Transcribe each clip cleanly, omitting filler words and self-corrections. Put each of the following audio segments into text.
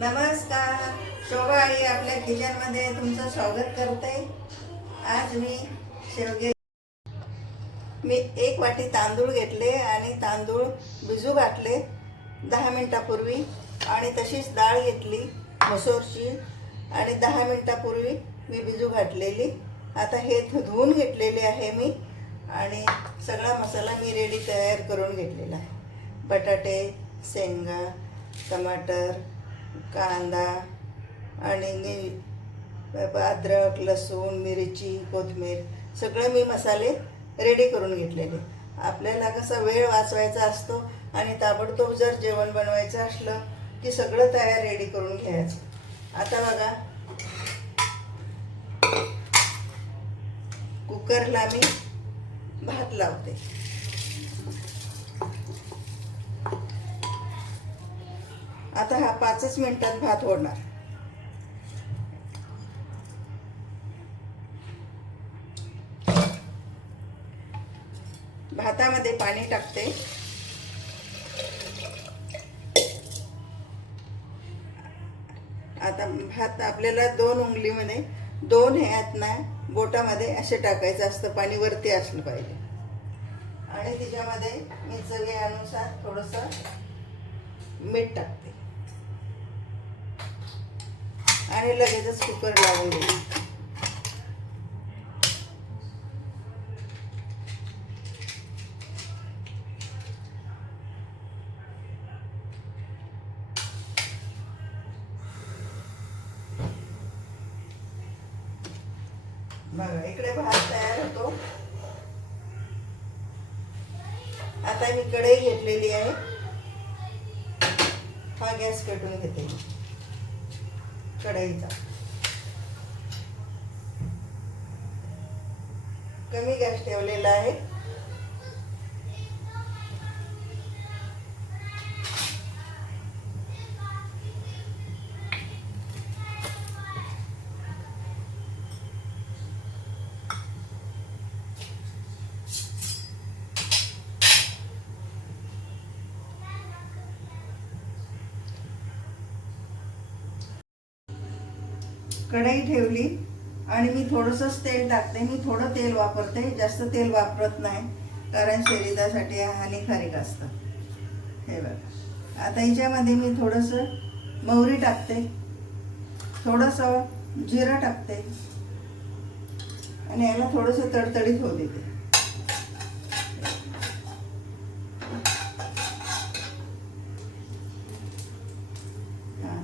नमस्कार, शोभा आई आपल्या किचनमध्ये तुमचं स्वागत करते. आज मी 1 वाटी तांदूळ घेतले आणि तांदूळ भिजू घातले 10 मिनिटापूर्वी. आणि तशीच डाळ घेतली मसूरची आणि 10 मिनिटापूर्वी मी भिजू घातलेली. आता हे धुवून घेतलेले आहे मी आणि सगळा मसाला मी रेडी तयार करून घेतलेला आहे. बटाटे, शेंगा, टमाटर, कांदा आणि अद्रक, लसूण, मिरची, कोथिंबीर सगळं मी मसाले रेडी करून घेतलेले. आपल्याला कसा वेळ वाचवायचा असतो आणि ताबडतोब जर जेवण बनवायचं असलं की सगळं तयार रेडी करून घ्यायचं. आता बघा, कुकरला मी भात लावते. आता हा 5च मिनिटात भात होणार. भातामध्ये पाणी टाकते. आता भात आपल्याला 2 उंगलीमध्ये 2 ह्यात ना बोटामध्ये असे टाकायचं असतं. पाणी वरती असलं पाहिजे. आणि तिच्यामध्ये मी चवीनुसार थोडंसं मीठ टाकते आणि लगेचच कुकर लावून देते. बघा, इकडे भात तयार होतो. आता मी कढई घेतलेली आहे. हा गॅस पेटवून घेते कढईचा. कमी गॅस ठेवलेला आहे. कढई ठेवली आणि मी थोडंसंच तेल टाकते. मी थोडं तेल वापरते, जास्त तेल वापरत नाही, कारण शरीरासाठी हानिकारक असतं. हे बघा, आता याच्यामध्ये मी थोडंसं मोहरी टाकते, थोडंसं जिरं टाकते आणि याला थोडंसं तडतडीत होऊ देते.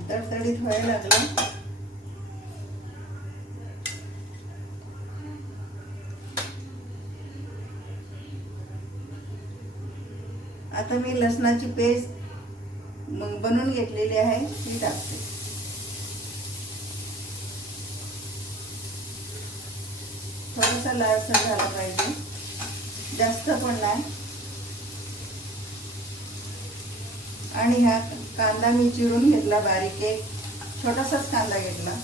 तडतडीत व्हायला लागलं. आता मी लसणाची पेस्ट बनवून घेतलेली आहे ती टाकते. थोडासा लालसर झाला पाहिजे, जास्त पण नाही. आणि हा कांदा मी चिरून घेतला बारीक. एक छोटासाच कांदा घेतला,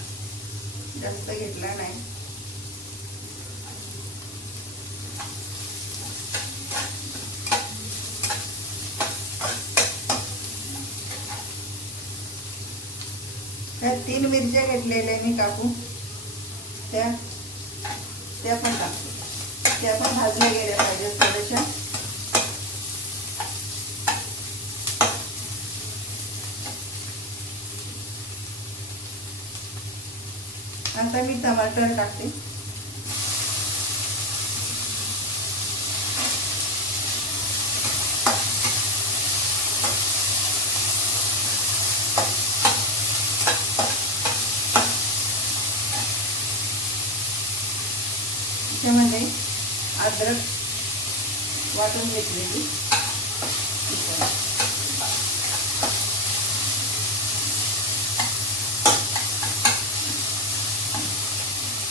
जास्त घेतला नाही. त्या 3 मिरच्या घेतलेल्या मी कापून त्या पण टाकते. त्या पण भाजल्या गेल्या पाहिजे थोड्याशा. आता मी टमाटर टाकते. त्यामध्ये अद्रक वाटून घेतलेली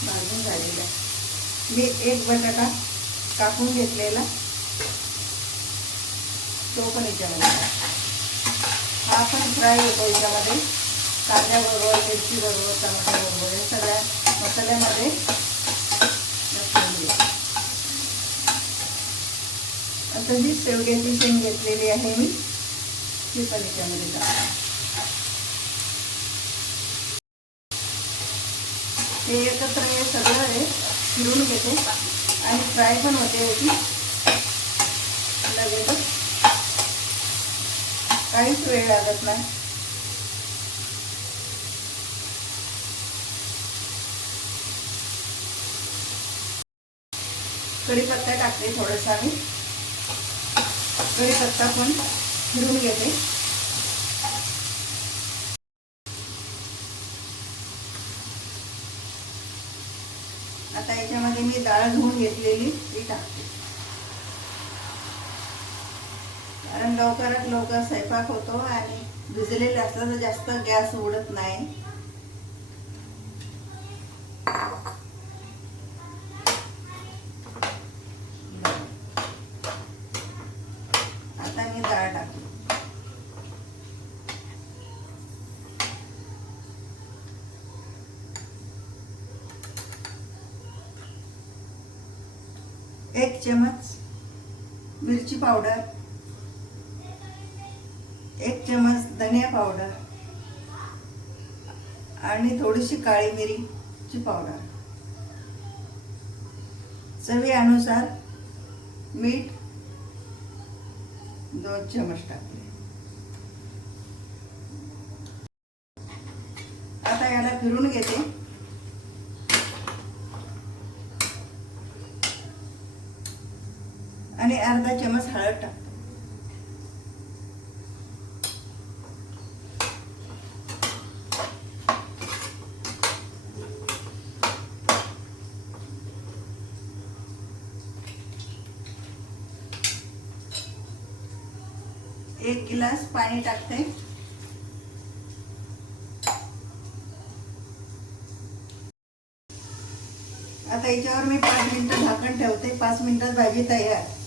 भाजून झालेला. मी 1 बटाटा कापून घेतलेला तो पण याच्यामध्ये. हा पण फ्राय होतो याच्यामध्ये कांद्याबरोबर, मिरचीबरोबर, टमाट्याबरोबर हे सगळ्या मसाल्यामध्ये. आता जी शेवग्याची शेंग घेतलेली आहे मी ती पण याच्यामध्ये टाकते. हे एकत्र हे सगळं हे फिरून घेते आणि फ्राय पण होते याची लगेचच, काहीच वेळ लागत नाही. कढीपत्ता टाकते थोडासा मी, कढीपत्ता पण फिरून घेते. आता याच्यामध्ये मी डाळ धुवून घेतलेली ती टाकते, कारण लवकरात लवकर स्वयंपाक होतो आणि भिजलेले असलं तर जास्त गॅस उडत नाही. आता मी डाळ टाकते. एक चम्मच मिरची पावडर, एक चम्मच धनिया पावडर आणि थोडीशी काळी मिरीची पावडर, चवीनुसार मीठ 2 चम्मच टाकले. आता याला फिरून घेते. आणि अर्धा चम्मच हळद टाकते. एक गिलास पाणी टाकते. आता याच्यावर मी 5 मिनिटं झाकण ठेवते. 5 मिनिटात भाजी तयार.